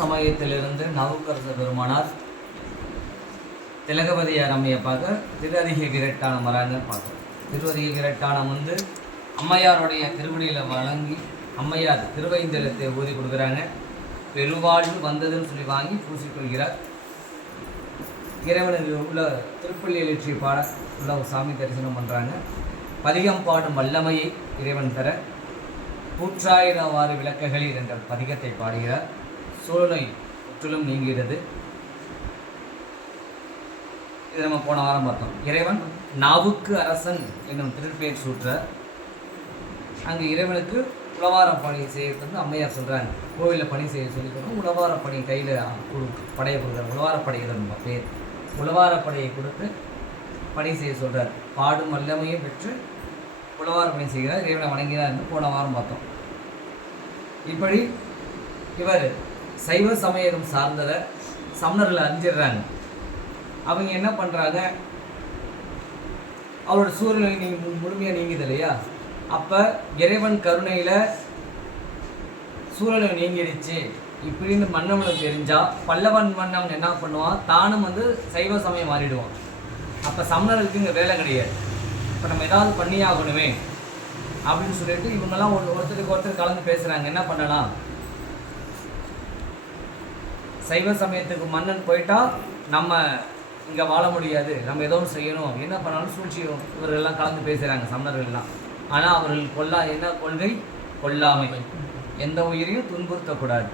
சமயத்திலிருந்து நாவுக்கரச பெருமானார் திலகவதியார் அம்மையை பார்க்க திருஅதிக கிரட்டானம் வராங்கன்னு பார்த்தோம். திருவதிக கிரட்டானம் அம்மையாருடைய திருவடியில் வழங்கி அம்மையார் திருவைந்தலத்தை ஊதி கொடுக்குறாங்க. பெருவாழ்வு வந்ததுன்னு சொல்லி வாங்கி பூசிக்கொள்கிறார். இறைவனுக்கு உள்ள திருப்பள்ளி எழுச்சி பாட உள்ள ஒரு சாமி தரிசனம் பண்ணுறாங்க. பதிகம் பாடும் வல்லமையை இறைவன் தர கூற்றாயிரவாறு விளக்குகளில் என்ற பதிகத்தை பாடுகிறார். சூழ்நோய் முற்றிலும் நீங்கிறது. இது நம்ம போன வாரம் பார்த்தோம். இறைவன் நாவுக்கு அரசன் என்னும் திருப்பெயர் சூற்ற அங்கே இறைவனுக்கு உழவார பணி செய்யறது அம்மையார் சொல்கிறாங்க. கோவிலில் பணி செய்ய சொல்லி சொல்கிறோம். உழவார பணி கையில் படையை கொடுக்குறாரு. உழவாரப்படைகள் நம்ம பேர். உழவாரப்படையை கொடுத்து பணி செய்ய சொல்கிறார். பாடும் வல்லமையும் பெற்று உழவார பணி செய்கிறார். இறைவனை வணங்கினார் என்று போன வாரம் பார்த்தோம். இப்படி இவர் சைவ சமயம் சார்ந்ததை சமணர்கள் அறிஞ்சிடுறாங்க. அவங்க என்ன பண்ணுறாங்க, அவரோட சூழ்நிலை முழுமையாக நீங்குது இல்லையா? அப்போ இறைவன் கருணையில் சூழ்நிலை நீங்கிடுச்சு இப்படின்னு மன்னவனுக்கு தெரிஞ்சால் பல்லவன் மன்னவன் என்ன பண்ணுவான், தானும் சைவ சமயம் மாறிடுவான். அப்போ சமணர்களுக்கு இங்கே வேலை கிடையாது. இப்போ நம்ம ஏதாவது பண்ணியாகணுமே அப்படின்னு சொல்லிட்டு இவங்கெல்லாம் ஒருத்தருக்கு ஒருத்தர் கலந்து பேசுகிறாங்க. என்ன பண்ணலாம், சைவ சமயத்துக்கு மன்னன் போயிட்டா நம்ம இங்கே வாழ முடியாது, நம்ம ஏதோ ஒன்று செய்யணும், என்ன பண்ணாலும் சூழ்ச்சி இவர்கள்லாம் கலந்து பேசுகிறாங்க சமணர்கள்லாம். ஆனால் அவர்கள் என்ன கொள்கை, கொல்லாமை, எந்த உயிரையும் துன்புறுத்தக்கூடாது.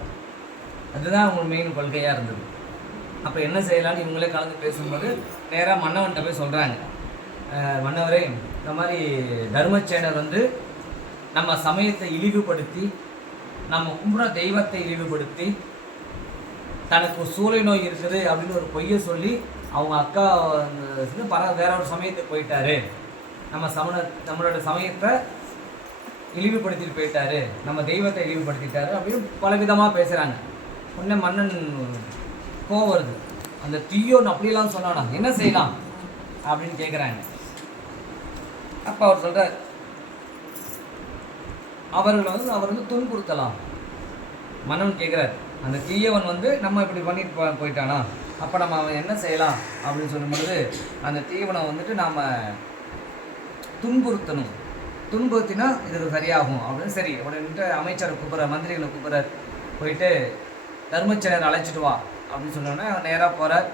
அதுதான் அவங்க மெயின் கொள்கையாக இருந்தது. அப்போ என்ன செய்யலான்னு இவங்களே கலந்து பேசும்போது நேராக மன்னவன்கிட்ட போய் சொல்கிறாங்க, மன்னவரே இந்த மாதிரி தர்மச்சேனர் நம்ம சமயத்தை இழிவுபடுத்தி, நம்ம கும்புற தெய்வத்தை இழிவுபடுத்தி, தனக்கு சூளை நோய் இருக்குது அப்படின்னு ஒரு பொய்யை சொல்லி அவங்க அக்கா வேற ஒரு சமயத்துக்கு போயிட்டாரு, நம்மளோட சமயத்தை இழிவுபடுத்திட்டு போயிட்டாரு, நம்ம தெய்வத்தை இழிவுபடுத்திட்டாரு அப்படின்னு பலவிதமாக பேசுகிறாங்க. உடனே மன்னன் கோவம் வருது. அந்த தீயோன்னு அப்படியெல்லாம் சொன்னானா, என்ன செய்யலாம் அப்படின்னு கேட்குறாங்க. அப்போ அவர் சொல்கிறார், அவர்களை அவர் துன்புறுத்தலாம். மன்னன் கேட்குறாரு, அந்த தீயவன் நம்ம இப்படி பண்ணிட்டு போயிட்டானா, அப்போ நம்ம அவன் என்ன செய்யலாம் அப்படின்னு சொல்லும்பொழுது, அந்த தீயவனை நாம் துன்புறுத்தணும், துன்புறுத்தினா இதுக்கு சரியாகும் அப்படின்னு. சரி அப்படின்ட்டு அமைச்சரை கூப்பிட்றார், மந்திரிகளை கூப்பிட்றார். போயிட்டு தர்மச்சேனர் அழைச்சிட்டு வா அப்படின்னு சொன்னோன்னே நேராக போகிறார்.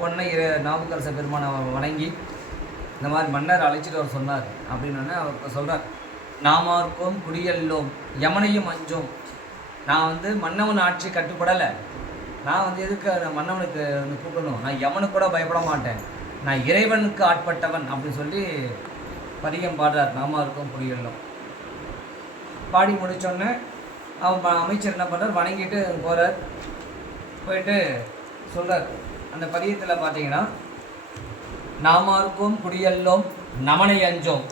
உடனே நாவுக்கரச பெருமானை வணங்கி இந்த மாதிரி மன்னர் அழைச்சிட்டு அவர் சொன்னார் அப்படின்னோடனே அவர் சொல்கிறார், நாமார்க்கும் குடியல்லோம் யமனையும் அஞ்சோம். நான் மன்னவன் ஆட்சி கட்டுப்படலை, நான் எதுக்கு மன்னவனுக்கு கூப்பிடணும், நான் யமனுக்கு கூட பயப்பட மாட்டேன், நான் இறைவனுக்கு ஆட்பட்டவன் அப்படின்னு சொல்லி பதிகம் பாடுறார். நாமார்க்கும் குடியல்லோம் பாடி முடித்தோடனே அவன் அமைச்சர் என்ன பண்ணுறார், வணங்கிட்டு போகிறார். போயிட்டு சொல்கிறார், அந்த பதிகத்தில் பார்த்தீங்கன்னா, நாமார்க்கும் குடியல்லோம் நமனை அஞ்சோம்,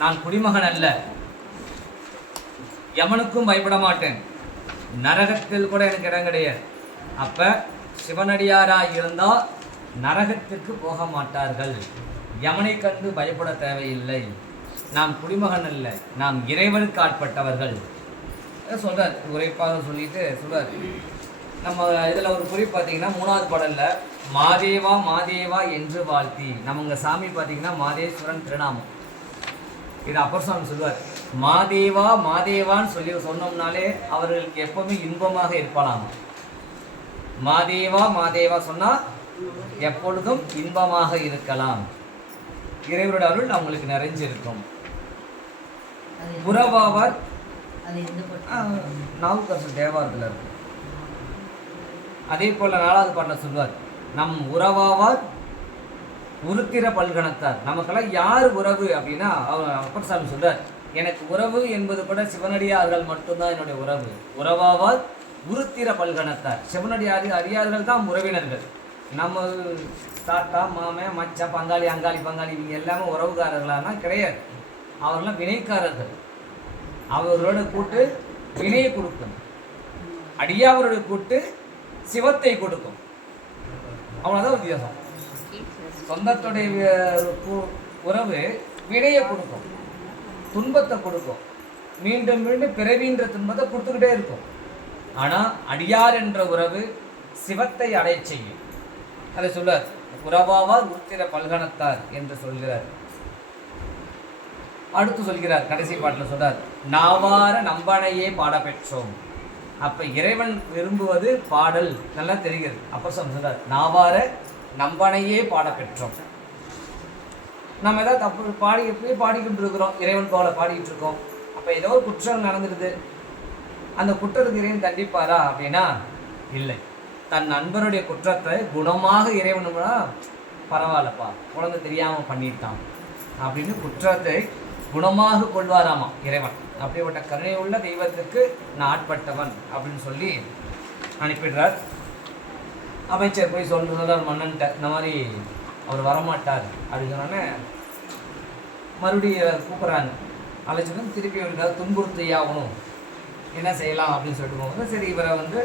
நான் குடிமகன் அல்ல, யமனுக்கும் பயப்பட மாட்டேன், நரகத்தில் கூட எனக்கு இடம் கிடையாது. அப்போ சிவனடியாராக இருந்தால் நரகத்திற்கு போக மாட்டார்கள், யமனை கண்டு பயப்பட தேவையில்லை, நாம் குடிமகன் அல்ல, நாம் இறைவனுக்கு ஆட்பட்டவர்கள் சொல்கிறார். உரைப்பாக சொல்லிட்டு சொல்கிறார். நம்ம இதில் ஒரு குறிப்பு பார்த்தீங்கன்னா, 3வது பாடலில் மாதேவா மாதேவா என்று வாழ்த்தி, நம்ம சாமி பார்த்தீங்கன்னா மாதேஸ்வரன் திருநாமம். இது அப்பர் சுவாமி சொல்லுவார், மாதேவா மாதேவான்னு சொல்லி சொன்னோம்னாலே அவர்களுக்கு எப்பவுமே இன்பமாக இருப்பானாம். மாதேவா மாதேவா சொன்னால் எப்பொழுதும் இன்பமாக இருக்கலாம், இறைவரோட அருள் அவங்களுக்கு நிறைஞ்சிருக்கும். புறவாவார் நாவுக்கரசர் தேவாரத்தில் இருக்கும். அதே போல் 4வது பாட்டில் சொல்வார், நம் உறவாவார் உருத்திர பல்கணத்தார். நமக்கெல்லாம் யார் உறவு அப்படின்னா அவர் அப்பர் சாமி சொல்றார், எனக்கு உறவு என்பது கூட சிவனடியார்கள் மட்டும்தான் என்னுடைய உறவு. உறவாவார் உருத்திர பல்கணத்தார். சிவனடியார்கள் தான் உறவினர்கள். நம்ம தாத்தா மாமன் மச்சா பங்காளி அங்காளி பங்காளி இவங்க எல்லாமே உறவுகாரர்களானா கிடையாது. அவர்களாம் வினைக்காரர்கள். அவர்களோட கூட்டு வினையை கொடுக்கும், அடியாவருடைய கூட்டு சிவத்தை கொடுக்கும். அவ்வளோதான் வித்தியாசம். சொந்தத்துடைய உறவு வினையை கொடுக்கும், துன்பத்தை கொடுக்கும், மீண்டும் மீண்டும் பிறவின்ற துன்பத்தை கொடுத்துக்கிட்டே இருக்கும். ஆனால் அடியார் என்ற உறவு சிவத்தை அடைய செய்யும். அதை சொல்றார், உறவாவார் உத்திர பல்கணத்தார் என்று சொல்கிறார். அடுத்து சொல்கிறார், கடைசி பாட்டில் சொல்றார், நாவார நம்பனையே பாட பெற்றோம். அப்ப இறைவன் விரும்புவது பாடல் நல்லா தெரிகிறது. அப்ப சொல்றார், நாவார நம்பனையே பாட பெற்றோம். நம்ம ஏதாவது தப்பு எப்பயே பாடிக்கிட்டு இருக்கிறோம், இறைவன் போல பாடிக்கிட்டு இருக்கோம். அப்ப ஏதோ ஒரு குற்றம் நடந்துடுது, அந்த குற்றத்துக்கு இறைவன் தண்டிப்பாரா அப்படின்னா இல்லை. தன் நண்பருடைய குற்றத்தை குணமாக இறைவனுனா பரவாயில்லப்பா, குழந்தை தெரியாம பண்ணிட்டான் அப்படின்னு குற்றத்தை குணமாக கொள்வாராமா இறைவன். அப்படிப்பட்ட கருணை உள்ள தெய்வத்துக்கு நான் ஆட்பட்டவன் அப்படின்னு சொல்லி அனுப்பிடுறார். அமைச்சர் போய் சொல்றார் மன்னன்ட்ட, இந்த மாதிரி அவர் வரமாட்டார் அப்படின்னு சொன்னோன்னே மறுபடியும் கூப்பிட்றாங்க. அழைச்சிட்டு திருப்பி அவருக்காக துன்புறுத்தி ஆகணும், என்ன செய்யலாம் அப்படின்னு சொல்லிட்டு போகும்போது, சரி இவரை வந்து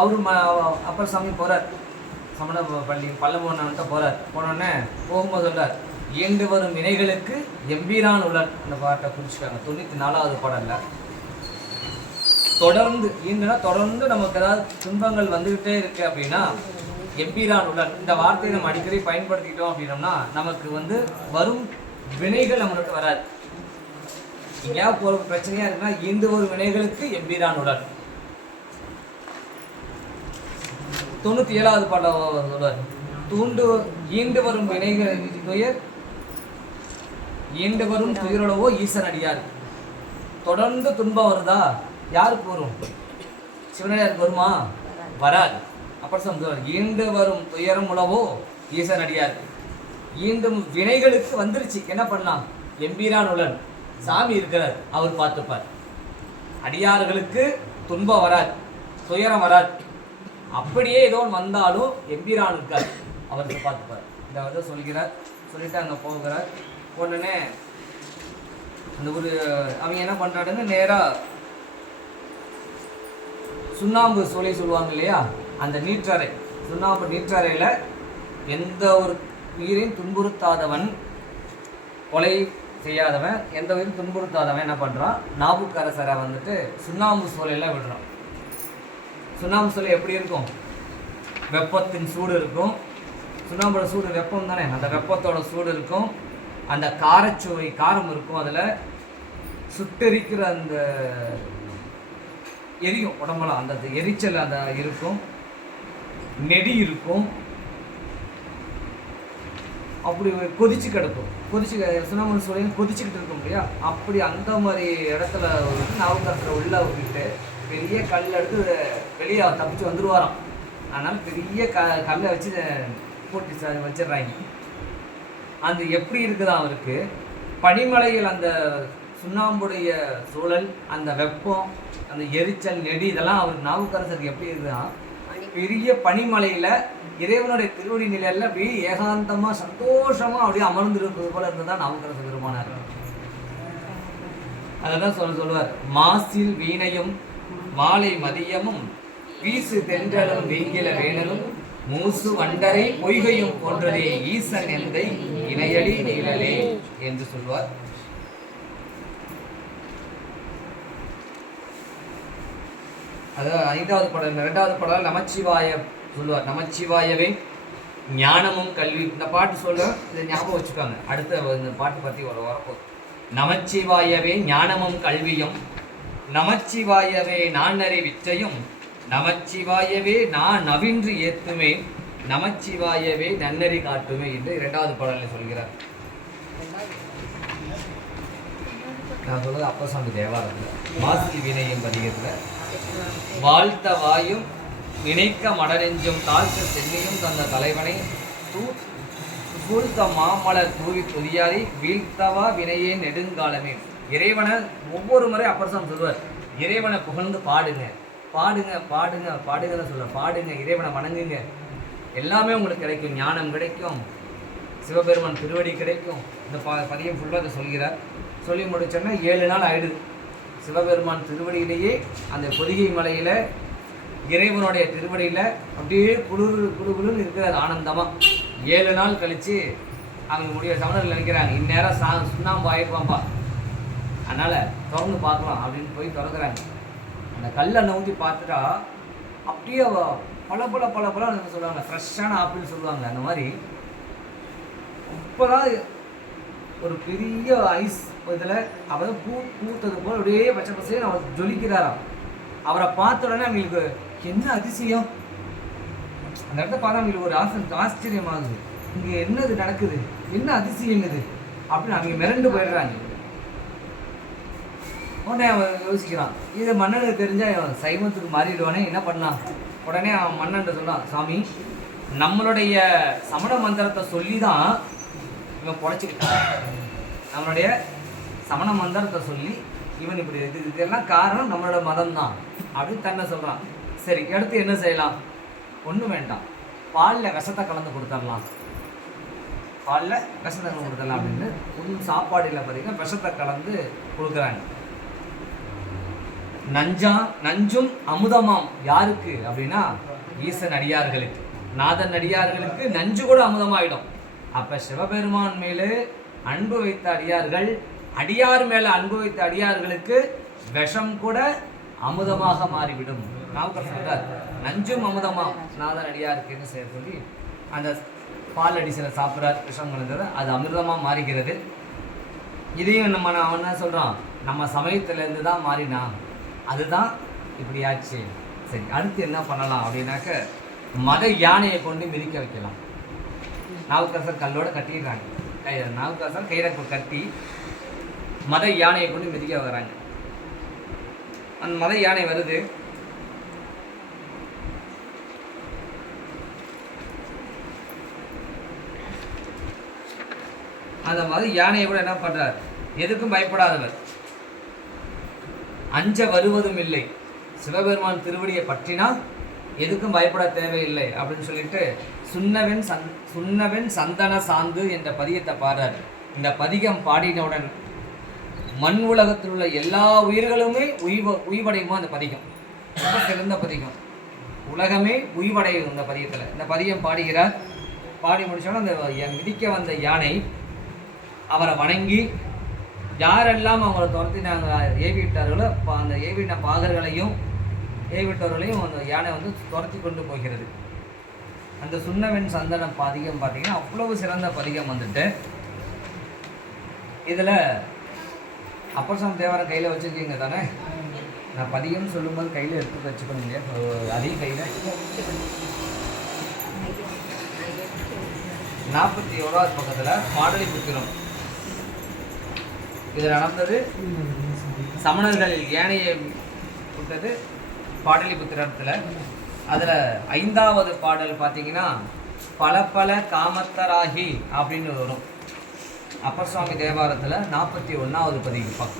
அவரு அப்பர் சாமி போகிறார், சமண பள்ளி பல்லமோன்ன போகிறார். போனோடனே போகும்போது சொல்றார், இயண்டு வரும் வினைகளுக்கு எம்பீரான் உலன். அந்த பாட்டை குறிச்சிட்டாங்க 94வது பாடல்ல. தொடர்ந்து ஈண்டுனா தொடர்ந்து நமக்கு ஏதாவது துன்பங்கள் வந்துகிட்டே இருக்கு அப்படின்னா எம்பீரான் உலன் இந்த வார்த்தையை நம்ம அடிக்கடி பயன்படுத்திட்டோம் அப்படின்னோம்னா நமக்கு வந்து வரும் வினைகள் நம்மளுக்கு வராது. எங்கேயாவது ஒரு பிரச்சனையா இருக்குன்னா ஈண்டு வரும் வினைகளுக்கு எம்பீரான் உலன். 97வது பாடல் சொல்வார், ஈண்டு வரும் வினைகள் துயர் ஈண்டு வரும் துயரளவோ ஈசன் அடியார். தொடர்ந்து துன்பம் வருதா யாருக்கு வரும்? சிவனடியாருக்கு வருமா? வராது. அப்புறம் சொல்லுவார், ஈண்டு வரும் துயரம் உளவோ ஈசன் அடியார். ஈண்டும் வினைகளுக்கு வந்துருச்சு, என்ன பண்ணலாம்? எம்பீரான் உலன் சாமி இருக்கிறார், அவர் பார்த்துப்பார். அடியார்களுக்கு துன்பம் வராது, துயரம் வராது. அப்படியே ஏதோ வந்தாலும் எம்பீரான் இருக்கார், அவருக்கு பார்த்துப்பார். இந்த வந்து சொல்கிறார். சொல்லிட்டு அங்கே போகிறார். உடனே அந்த ஒரு அவங்க என்ன பண்ணுறாருன்னு நேராக சுண்ணாம்பு சோலை சொல்லுவாங்க இல்லையா, அந்த நீற்றறை, சுண்ணாம்பு நீற்றறையில் எந்த ஒரு உயிரையும் துன்புறுத்தாதவன், கொலை செய்யாதவன், எந்த உயிரும் துன்புறுத்தாதவன் என்ன பண்ணுறான், நாவுக்கரசரை வந்துட்டு சுண்ணாம்பு சோலையில் விடுறான். சுண்ணாம்பு சோலை எப்படி இருக்கும்? வெப்பத்தின் சூடு இருக்கும். சுண்ணாம்போட சூடு வெப்பம் தானே, அந்த வெப்பத்தோட சூடு இருக்கும். அந்த காரச்சுவை காரம் இருக்கும். அதில் சுட்டெரிக்கிற அந்த எரியும் உடம்பெல்லாம், அந்த எரிச்சல் அந்த இருக்கும், நெடி இருக்கும். அப்படி கொதிச்சு கிடக்கும். சுண்ணாம்பு சோலையும் கொதிச்சுக்கிட்டு இருக்கும் இல்லையா, அப்படி அந்த மாதிரி இடத்துல நாவுக்கரசரை உள்ள விட்டுட்டு பெரிய கல் எடுத்து வெளியே தப்பிச்சு வந்துடுவாராம். அதனால் பெரிய கல்லை வச்சு போட்டு வச்சிடுறாங்க. அந்த எப்படி இருக்குதா அவருக்கு பனிமலையில் அந்த சுண்ணாம்புடைய சூழல், அந்த வெப்பம், அந்த எரிச்சல், நெடி, இதெல்லாம் அவருக்கு நாவுக்கரசருக்கு எப்படி இருக்குதா, பெரிய பனிமலையில் இறைவனுடைய திருவடி நிலையில் அப்படி ஏகாந்தமாக சந்தோஷமாக அப்படியே அமர்ந்திருப்பது போல இருந்ததுதான் நாவுக்கரசர் பெருமானார். அதான் சொல்லுவார், மாசில் வீணையும் மாலை மதியமும் வீசு தென்றலும் வீங்கில வேணலும் மூசு வண்டரை பொய்கையும் போன்றதே ஈசன் எந்தை இணையடி நீழலே என்று சொல்வார். அதாவது 5வது பாடல். 2வது பாடல் நமச்சிவாய சொல்லுவார், நமச்சிவாயவே ஞானமும் கல்வி. இந்த பாட்டு சொல்ல இதை ஞாபகம் வச்சுக்காங்க, அடுத்த இந்த பாட்டு பற்றி வரப்போகுது. நமச்சிவாயவே ஞானமும் கல்வியும், நமச்சிவாயவே நான் அறிவிச்சையும், நமச்சிவாயவே நான் நவின்று ஏத்துமே, நமச்சிவாயவே நன்னறி காட்டுமே என்று 2வது பாடலில் சொல்கிறார். நான் சொல்றது அப்பசாமி தேவாரத்தில் மாசில் வினையும் பதிகத்தில், வாழ்த்த வாயும் நினைக்க மடநெஞ்சும் தாழ்த்த சென்னையும் தந்த தலைவனை சூழ்த்த மாமலர் தூவி பொதியாரி வீழ்த்தவா வினையே நெடுங்காலமே. இறைவனை ஒவ்வொரு முறை அப்பசாமி சொல்வார், இறைவனை புகழ்ந்து பாடுங்க, பாடுங்க, பாடுங்க, பாடுங்கன்னு சொல்ல, பாடுங்க, இறைவனை வணங்குங்க, எல்லாமே உங்களுக்கு கிடைக்கும், ஞானம் கிடைக்கும், சிவபெருமான் திருவடி கிடைக்கும். இந்த பதியம் ஃபுல்லாக அதை சொல்கிறார். சொல்லி முடிச்சோன்னா 7 நாள் ஆயிடுது. சிவபெருமான் திருவடியிலேயே அந்த பொதிகை மலையில் இறைவனுடைய திருவடியில் அப்படியே குழுன்னு இருக்கிறது ஆனந்தமாக. 7 நாள் கழித்து அவங்க முடிய சமணர்கள் நினைக்கிறாங்க, இந்நேரம் சுண்ணாம்பு ஆயிடுவாம்பா, அதனால் திறந்து பார்க்கலாம் அப்படின்னு போய் திறக்கிறாங்க. அந்த கல்லை நவுத்தி பார்த்துட்டா அப்படியே பல சொல்லுவாங்க, ஃப்ரெஷ்ஷான ஆப்பிள் சொல்லுவாங்க. அந்த மாதிரி இப்போதான் ஒரு பெரிய ஐஸ் இதில் அவர் பூத்தது போல் அப்படியே பச்சை பசைன்னு அவர் ஜொலிக்கிறாராம். அவரை பார்த்த உடனே அவங்களுக்கு என்ன அதிசயம், அந்த இடத்த பார்த்தா அவங்களுக்கு ஒரு ஆச்சரியமாகுது. இங்கே என்னது நடக்குது, என்ன அதிசயம் இது அப்படின்னு அவங்க மிரண்டு போயிடுறாங்க. உடனே அவன் யோசிக்கிறான், இது மன்னனுக்கு தெரிஞ்சால் சைவத்துக்கு மாறிடுவானே, என்ன பண்ணலாம். உடனே அவன் மன்னன் சொன்னான், சாமி நம்மளுடைய சமண மந்திரத்தை சொல்லி தான் இவன் பொழைச்சிக்கிட்டான். நம்மளுடைய சமண மந்திரத்தை சொல்லி இவன் இப்படி இதெல்லாம் காரணம் நம்மளோட மதம் தான் அப்படின்னு தன்னை சொல்கிறான். சரி, அடுத்து என்ன செய்யலாம், ஒன்றும் வேண்டாம், பாலில் விஷத்தை கலந்து கொடுத்துடலாம், பாலில் விஷத்தை கலந்து கொடுத்துடலாம் அப்படின்னு புது சாப்பாடில் பார்த்தீங்கன்னா விஷத்தை கலந்து கொடுக்குறாங்க. நஞ்சும் அமுதமாம் யாருக்கு அப்படின்னா ஈசன் அடியார்களுக்கு, நாதன் அடியார்களுக்கு நஞ்சு கூட அமுதமாயிடும். அப்போ சிவபெருமான் மேலே அன்பு வைத்த அடியார்கள், அடியார் மேலே அன்பு வைத்த அடியார்களுக்கு விஷம் கூட அமுதமாக மாறிவிடும். நாவுக்கரசர் சொல்றார், நஞ்சும் அமுதமாம் நாதன் அடியாருக்குன்னு சொல்லி அந்த பால் அடிசலை சாப்பிட்றார், விஷம் கலந்தது, அது அமிர்தமாக மாறிக்கிறது. இதையும் அவன் என்ன சொல்கிறான், நம்ம சமயத்திலேருந்து தான் மாறினா, அதுதான் இப்படியாச்சு. சரி, அடுத்து என்ன பண்ணலாம் அப்படின்னாக்க மத யானையை கொண்டு மிதிக்க வைக்கலாம். நாவுக்கரசர் கல்லோட கட்டிடுறாங்க, நாவுக்கரசர் கைரப்பு கட்டி மத யானையை கொண்டு மிதிக்க வராங்க. அந்த மத யானை வருது, அந்த மத யானையை கூட என்ன பண்றார், எதுக்கும் பயப்படாதவர், அஞ்ச வருவதும் இல்லை, சிவபெருமான் திருவடியை பற்றினால் எதுக்கும் பயப்பட தேவையில்லை அப்படின்னு சொல்லிட்டு சுண்ணவன் சந்தன சாந்து என்ற பதிகத்தை பாடுறார். இந்த பதிகம் பாடினவுடன் மண் உலகத்தில் உள்ள எல்லா உயிர்களுமே உய்வடையுமோ. அந்த பதிகம் ரொம்ப சிறந்த பதிகம், உலகமே உய்வடையும் இந்த பதிகத்தில். இந்த பதிகம் பாடுகிறார். பாடி முடிச்சோன்னா அந்த மிதிக்க வந்த யானை அவரை வணங்கி யாரெல்லாம் அவங்கள துரத்தினாங்க ஏவிட்டார்களோ அந்த ஏவின பாகர்களையும் ஏவிட்டவர்களையும் அந்த யானை துரத்தி கொண்டு போகிறது. அந்த சுண்ணவன் சந்தன பதிகம் பார்த்தீங்கன்னா அவ்வளவு சிறந்த பதிகம் வந்துட்டு. இதில் அப்பர்சாமி தேவரை கையில் வச்சுருக்கீங்க தானே, நான் பதிகம் சொல்லும்போது கையில் எடுத்து வச்சுக்கணும் இல்லையா, அதே கையில் 41வது பக்கத்தில் பாடலிபுத்திரம். இதில் நடந்தது சமணர்கள் யானையை விட்டது பாடலிபுத்திரத்தில். அதில் 5வது பாடல் பார்த்தீங்கன்னா பல காமத்தராகி அப்படின்னு வரும். அப்பர் சுவாமி தேவாரத்தில் 41வது பதிகம் பக்கம்.